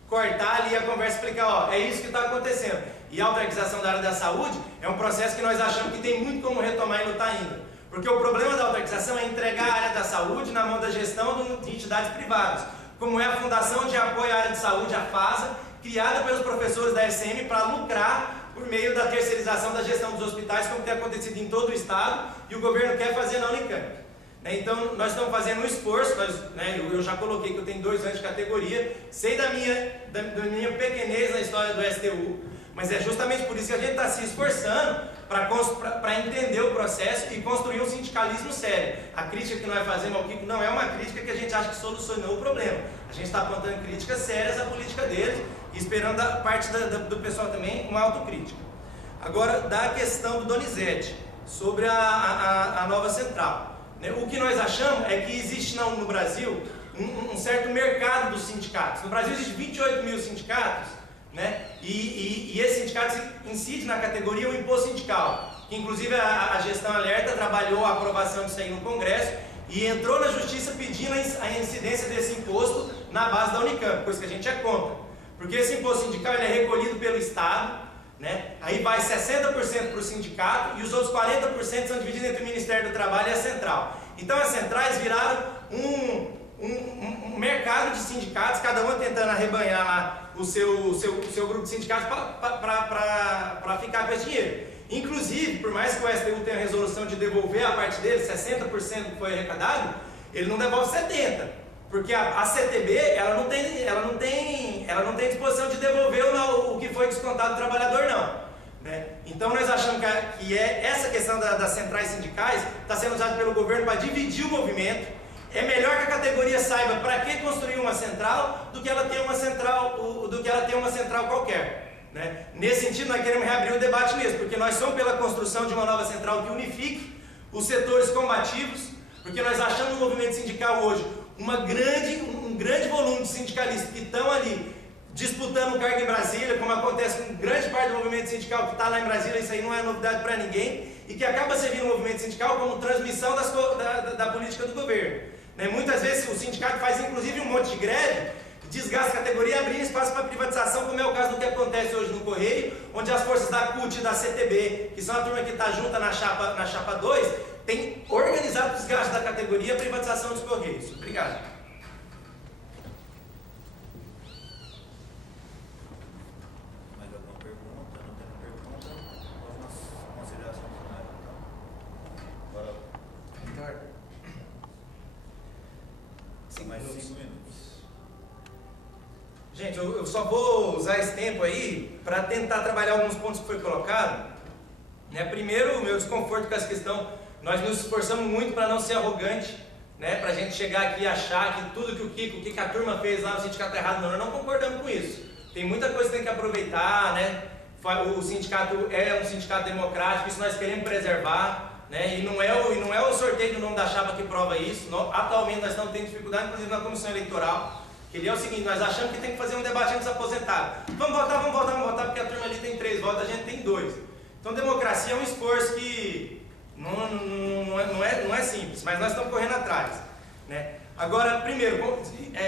cortar ali a conversa e explicar, ó, é isso que está acontecendo. E a autarquização da área da saúde é um processo que nós achamos que tem muito como retomar e não está ainda. Porque o problema da autarquização é entregar a área da saúde na mão da gestão de entidades privadas, como é a Fundação de Apoio à Área de Saúde, a FASA, criada pelos professores da SM para lucrar por meio da terceirização da gestão dos hospitais, como tem acontecido em todo o estado, e o governo quer fazer na Unicamp. Então, nós estamos fazendo um esforço, eu já coloquei que eu tenho 2 anos de categoria, sei da minha pequenez na história do STU, mas é justamente por isso que a gente está se esforçando para entender o processo e construir um sindicalismo sério. A crítica que nós fazemos ao Kiko não é uma crítica que a gente acha que solucionou o problema. A gente está apontando críticas sérias à política deles e esperando da parte do pessoal também uma autocrítica. Agora, da questão do Donizete, sobre a nova central. O que nós achamos é que existe no Brasil um certo mercado dos sindicatos. No Brasil existem 28 mil sindicatos, né? E esse sindicato incide na categoria o imposto sindical, que inclusive a gestão alerta trabalhou a aprovação disso aí no Congresso e entrou na Justiça pedindo a incidência desse imposto na base da Unicamp, coisa que a gente é contra. Porque esse imposto sindical ele é recolhido pelo Estado, né? Aí vai 60% para o sindicato e os outros 40% são divididos entre o Ministério do Trabalho e a Central. Então as centrais viraram um mercado de sindicatos, cada uma tentando arrebanhar lá o seu grupo de sindicatos para ficar com esse dinheiro. Inclusive, por mais que o STU tenha a resolução de devolver a parte dele, 60% que foi arrecadado, ele não devolve 70%. Porque a CTB, ela não tem disposição de devolver o que foi descontado do trabalhador, não. Né? Então nós achamos que essa questão das centrais sindicais está sendo usada pelo governo para dividir o movimento. É melhor que a categoria saiba para que construir uma central do que ela ter uma central qualquer. Né? Nesse sentido, nós queremos reabrir o debate mesmo, porque nós somos pela construção de uma nova central que unifique os setores combativos, porque nós achamos no movimento sindical hoje um grande volume de sindicalistas que estão ali disputando um cargo em Brasília, como acontece com grande parte do movimento sindical que está lá em Brasília. Isso aí não é novidade para ninguém, e que acaba servindo o movimento sindical como transmissão da política do governo. Né? Muitas vezes o sindicato faz inclusive um monte de greve, desgasta a categoria, abrindo espaço para privatização, como é o caso do que acontece hoje no Correio, onde as forças da CUT e da CTB, que são a turma que está junta na chapa 2, tem organizado o desgaste da categoria e a privatização dos Correios. Obrigado. Mais alguma pergunta? Não tem pergunta? Algumas considerações finais, então. Bora. Tem mais 5 minutos. Gente, eu só vou usar esse tempo aí para tentar trabalhar alguns pontos que foi colocado. Né? Primeiro, o meu desconforto com essa questão, nós nos esforçamos muito para não ser arrogante, né? Para a gente chegar aqui e achar que tudo que o que a turma fez lá no sindicato é errado. Não, nós não concordamos com isso. Tem muita coisa que tem que aproveitar, né? O sindicato é um sindicato democrático, isso nós queremos preservar, né? E não é o sorteio do nome da chapa que prova isso. Atualmente nós estamos tendo dificuldade, inclusive na comissão eleitoral, que é o seguinte: nós achamos que tem que fazer um debate antes dos aposentados. Vamos votar, porque a turma ali tem 3 votos, a gente tem 2. Então democracia é um esforço que não é simples, mas nós estamos correndo atrás. Né? Agora, primeiro,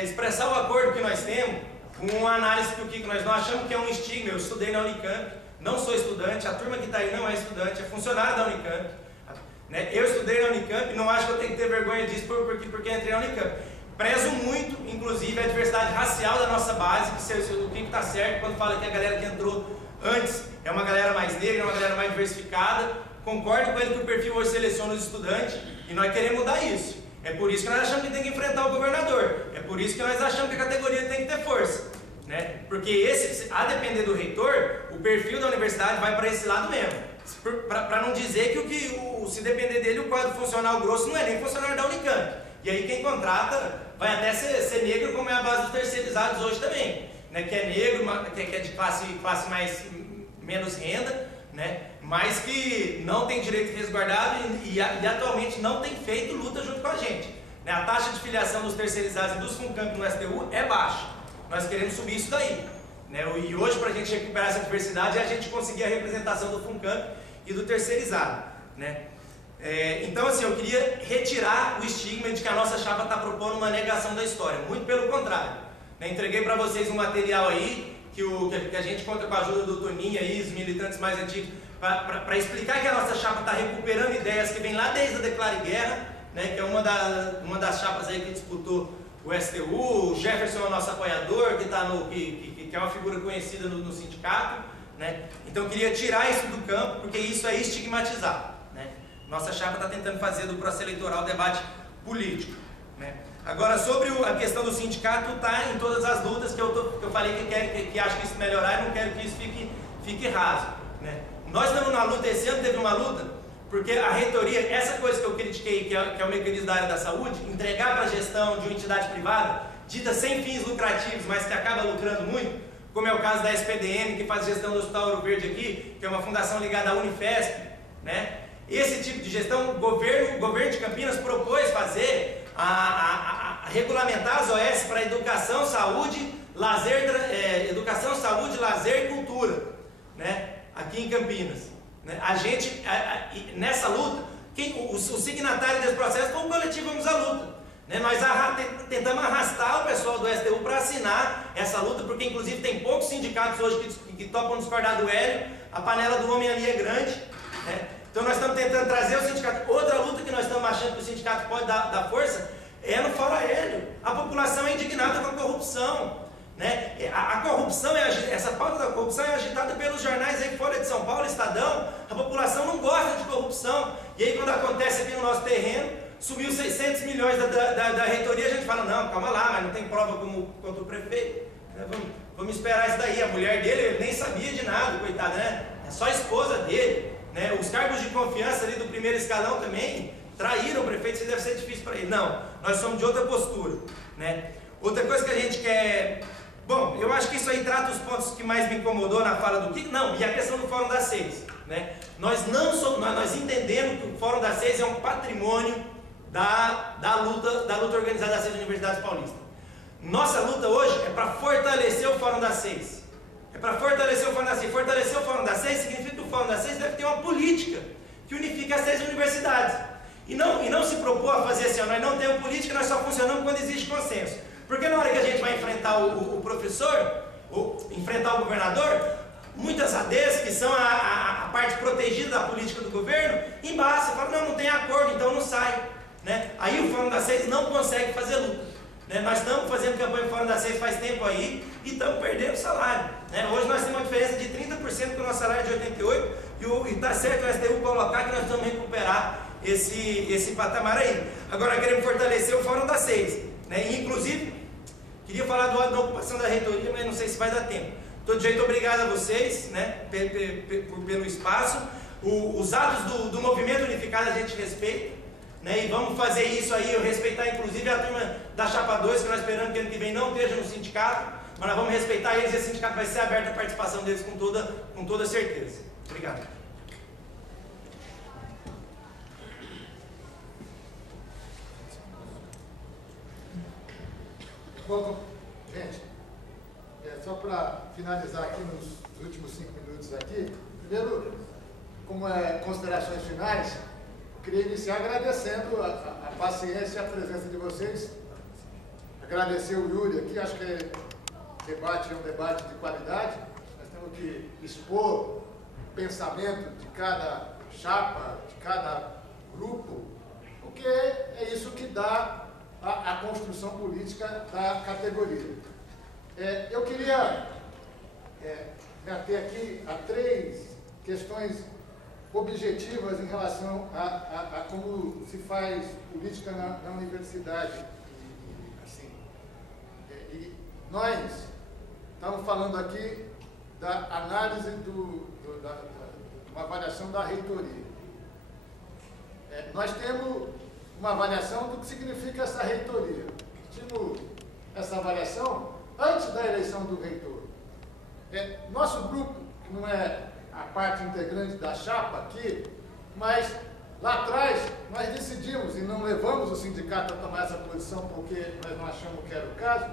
expressar o acordo que nós temos com uma análise que nós não achamos que é um estigma. Eu estudei na Unicamp, não sou estudante, a turma que está aí não é estudante, é funcionário da Unicamp. Né? Eu estudei na Unicamp e não acho que eu tenho que ter vergonha disso porque entrei na Unicamp. Prezo muito, inclusive, a diversidade racial da nossa base, o que está certo quando fala que a galera que entrou antes é uma galera mais negra, é uma galera mais diversificada. Concordo com ele que o perfil hoje seleciona os estudantes e nós queremos mudar isso. É por isso que nós achamos que tem que enfrentar o governador. É por isso que nós achamos que a categoria tem que ter força. Né? Porque a depender do reitor, o perfil da universidade vai para esse lado mesmo. Para não dizer que se depender dele, o quadro funcional grosso não é nem funcionário da Unicamp. E aí quem contrata vai até ser negro, como é a base dos terceirizados hoje também. Né? Que é negro, que é de classe menos renda, né? Mas que não tem direito resguardado e atualmente não tem feito luta junto com a gente. Né? A taxa de filiação dos terceirizados e dos FUNCAMP no STU é baixa. Nós queremos subir isso daí. Né? E hoje, para a gente recuperar essa diversidade, é a gente conseguir a representação do FUNCAMP e do terceirizado. Né? Então, assim, eu queria retirar o estigma de que a nossa chapa está propondo uma negação da história. Muito pelo contrário. Né? Entreguei para vocês um material aí que a gente conta com a ajuda do Toninho e os militantes mais antigos para explicar que a nossa chapa está recuperando ideias que vêm lá desde a Declare Guerra, né? Que é uma das chapas aí que disputou o STU. O Jefferson é o nosso apoiador, que é uma figura conhecida no sindicato. Né? Então eu queria tirar isso do campo, porque isso é estigmatizar. Né? Nossa chapa está tentando fazer do processo eleitoral debate político. Né? Agora, sobre a questão do sindicato, está em todas as lutas que eu falei que acho que isso melhorar e não quero que isso fique raso. Né? Nós estamos na luta, esse ano teve uma luta, porque a reitoria, essa coisa que eu critiquei, que é o mecanismo da área da saúde, entregar para a gestão de uma entidade privada, dita sem fins lucrativos, mas que acaba lucrando muito, como é o caso da SPDM, que faz gestão do Hospital Ouro Verde aqui, que é uma fundação ligada à Unifesp. Né? Esse tipo de gestão, o governo de Campinas propôs fazer regulamentar as OS para educação, saúde, lazer, lazer e cultura, né? Aqui em Campinas. Né? A gente, nessa luta, o signatário desse processo foi o coletivo Vamos à Luta. Né? Nós tentamos arrastar o pessoal do STU para assinar essa luta, porque inclusive tem poucos sindicatos hoje que topam discordar do Hélio, a panela do homem ali é grande. Né? Então nós estamos tentando trazer o sindicato. Outra luta que nós estamos achando que o sindicato pode dar força é no Fora Hélio. A população é indignada com a corrupção. Né? A corrupção, essa pauta da corrupção é agitada pelos jornais aí fora de São Paulo, Estadão. A população não gosta de corrupção. E aí quando acontece aqui no nosso terreno, sumiu 600 milhões da reitoria, a gente fala, não, calma lá, mas não tem prova contra o prefeito. Vamos esperar isso daí. A mulher dele, ele nem sabia de nada, coitado, né? É só a esposa dele, né? Os cargos de confiança ali do primeiro escalão também traíram o prefeito, isso deve ser difícil para ele. Não, nós somos de outra postura, né? Outra coisa que a gente quer... Bom, eu acho que isso aí trata os pontos que mais me incomodou na fala do Kiko. Não, e a questão do Fórum das Seis, né? Nós entendemos que o Fórum das Seis é um patrimônio da luta organizada das seis universidades paulistas. Nossa luta hoje é para fortalecer o Fórum das Seis. É para fortalecer o Fórum das Seis. Fortalecer o Fórum das Seis significa que o Fórum das Seis deve ter uma política que unifique as seis universidades. E não se propor a fazer assim, ó, nós não temos política, nós só funcionamos quando existe consenso. Porque na hora que a gente vai enfrentar o professor, enfrentar o governador, muitas ADs, que são a parte protegida da política do governo, embaça, fala, não tem acordo, então não sai. Né? Aí o Fórum das Seis não consegue fazer luta. Né? Nós estamos fazendo campanha do Fórum das Seis faz tempo aí e estamos perdendo salário. Né? Hoje nós temos uma diferença de 30% com o nosso salário de 88% e está certo o STU colocar que nós vamos recuperar esse patamar aí. Agora queremos fortalecer o Fórum das Seis. Né? E, inclusive, queria falar da ocupação da reitoria, mas não sei se vai dar tempo. De todo jeito, obrigado a vocês, né, pelo espaço. Os atos do movimento unificado a gente respeita, né, e vamos fazer isso aí, respeitar inclusive a turma da Chapa 2, que nós esperamos que ano que vem não esteja no sindicato, mas nós vamos respeitar eles e esse sindicato vai ser aberto a participação deles com toda certeza. Obrigado. Bom, gente, só para finalizar aqui nos últimos 5 minutos aqui, primeiro, como considerações finais, eu queria iniciar agradecendo a paciência e a presença de vocês, agradecer o Yuri aqui, acho que o debate é um debate de qualidade, nós temos que expor o pensamento de cada chapa, de cada grupo, porque é isso que dá a construção política da categoria. Eu queria me ater aqui a 3 questões objetivas em relação a como se faz política na universidade. E nós estamos falando aqui da análise de uma avaliação da reitoria. Nós temos uma avaliação do que significa essa reitoria. Tivemos essa avaliação antes da eleição do reitor. Nosso grupo, que não é a parte integrante da chapa aqui, mas lá atrás nós decidimos, e não levamos o sindicato a tomar essa posição porque nós não achamos que era o caso,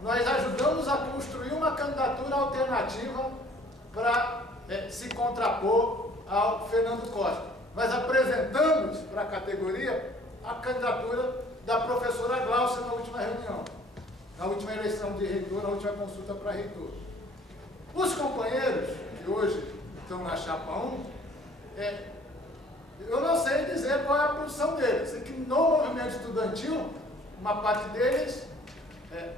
nós ajudamos a construir uma candidatura alternativa para se contrapor ao Fernando Costa. Nós apresentamos para a categoria a candidatura da professora Glaucia na última reunião, na última eleição de reitor, na última consulta para reitor. Os companheiros que hoje estão na chapa 1, eu não sei dizer qual é a posição deles. Sei que no movimento estudantil, uma parte deles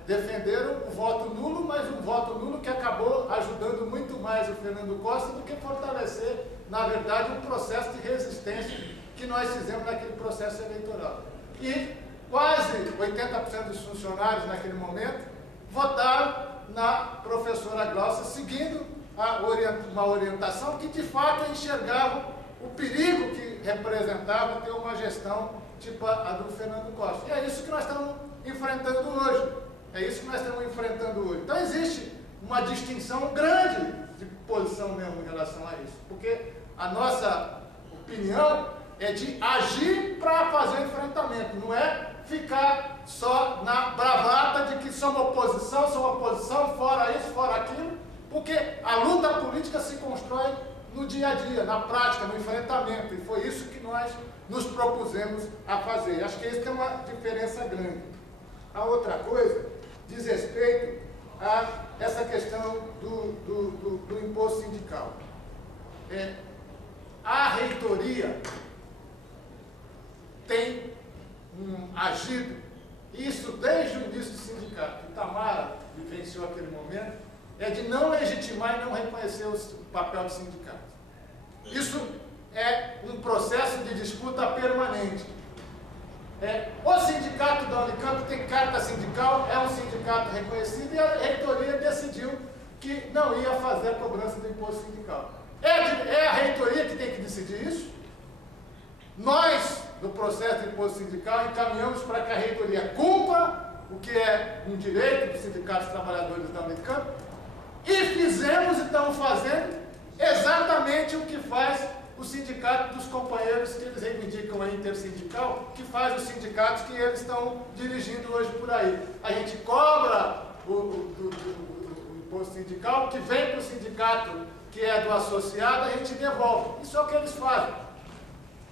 defenderam o voto nulo, mas um voto nulo que acabou ajudando muito mais o Fernando Costa do que fortalecer, na verdade, um processo de resistência que nós fizemos naquele processo eleitoral. E quase 80% dos funcionários naquele momento votaram na professora Glaucia, seguindo uma orientação que de fato enxergava o perigo que representava ter uma gestão tipo a do Fernando Costa. E é isso que nós estamos enfrentando hoje. Então existe uma distinção grande de posição mesmo em relação a isso. Porque a nossa opinião é de agir para fazer enfrentamento, não é ficar só na bravata de que somos oposição, fora isso, fora aquilo, porque a luta política se constrói no dia a dia, na prática, no enfrentamento, e foi isso que nós nos propusemos a fazer. Acho que isso tem uma diferença grande. A outra coisa diz respeito a essa questão do imposto sindical. A reitoria tem agido, isso desde o início do sindicato, o Tamara vivenciou aquele momento, de não legitimar e não reconhecer o papel do sindicato. Isso é um processo de disputa permanente. O sindicato da Unicamp tem carta sindical, é um sindicato reconhecido e a reitoria decidiu que não ia fazer a cobrança do imposto sindical. É a reitoria que tem que decidir isso? Nós, no processo de imposto sindical, encaminhamos para que a reitoria cumpra o que é um direito dos sindicatos trabalhadores da Unicamp e fizemos e estamos fazendo exatamente o que faz o sindicato dos companheiros que eles reivindicam a intersindical, que faz os sindicatos que eles estão dirigindo hoje por aí. A gente cobra o imposto sindical, que vem para o sindicato que é do associado, a gente devolve. Isso é o que eles fazem.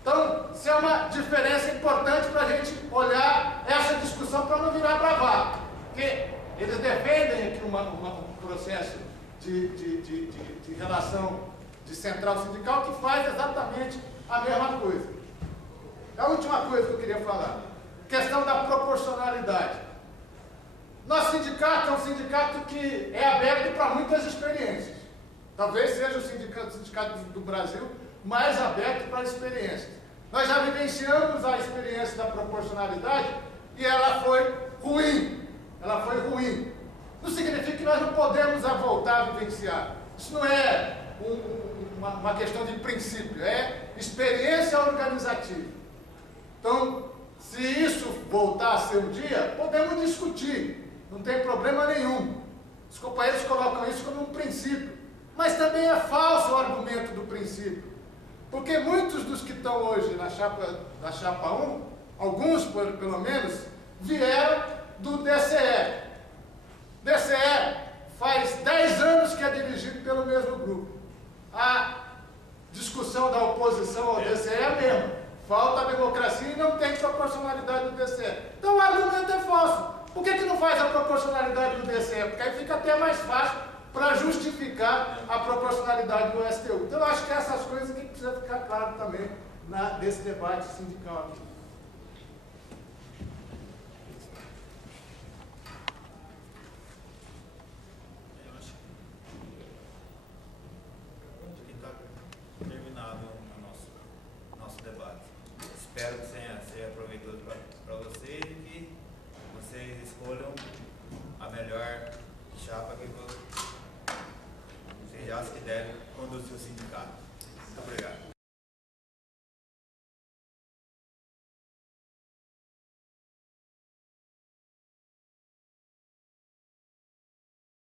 Então, isso é uma diferença importante para a gente olhar essa discussão para não virar bravata. Porque eles defendem aqui um processo de relação de central sindical que faz exatamente a mesma coisa. A última coisa que eu queria falar, questão da proporcionalidade. Nosso sindicato é um sindicato que é aberto para muitas experiências. Talvez seja o sindicato do Brasil mais aberto para experiências. Nós já vivenciamos a experiência da proporcionalidade e ela foi ruim. Ela foi ruim. Não significa que nós não podemos voltar a vivenciar. Isso não é uma questão de princípio, é experiência organizativa. Então, se isso voltar a ser um dia, podemos discutir, não tem problema nenhum. Os companheiros colocam isso como um princípio, mas também é falso o argumento do princípio, porque muitos dos que estão hoje na chapa 1, alguns pelo menos, vieram do DCE. DCE faz 10 anos que é dirigido pelo mesmo grupo. A discussão da oposição ao DCE é a mesma. Falta a democracia e não tem proporcionalidade do DCE. Então o argumento é falso. Por que não faz a proporcionalidade do DCE? Porque aí fica até mais fácil para justificar a proporcionalidade do STU. Então eu acho que essas coisas que precisa ficar claro também nesse debate sindical aqui. Espero que seja proveitoso para vocês e que vocês escolham a melhor chapa que vocês acham que deve conduzir o sindicato. Muito obrigado.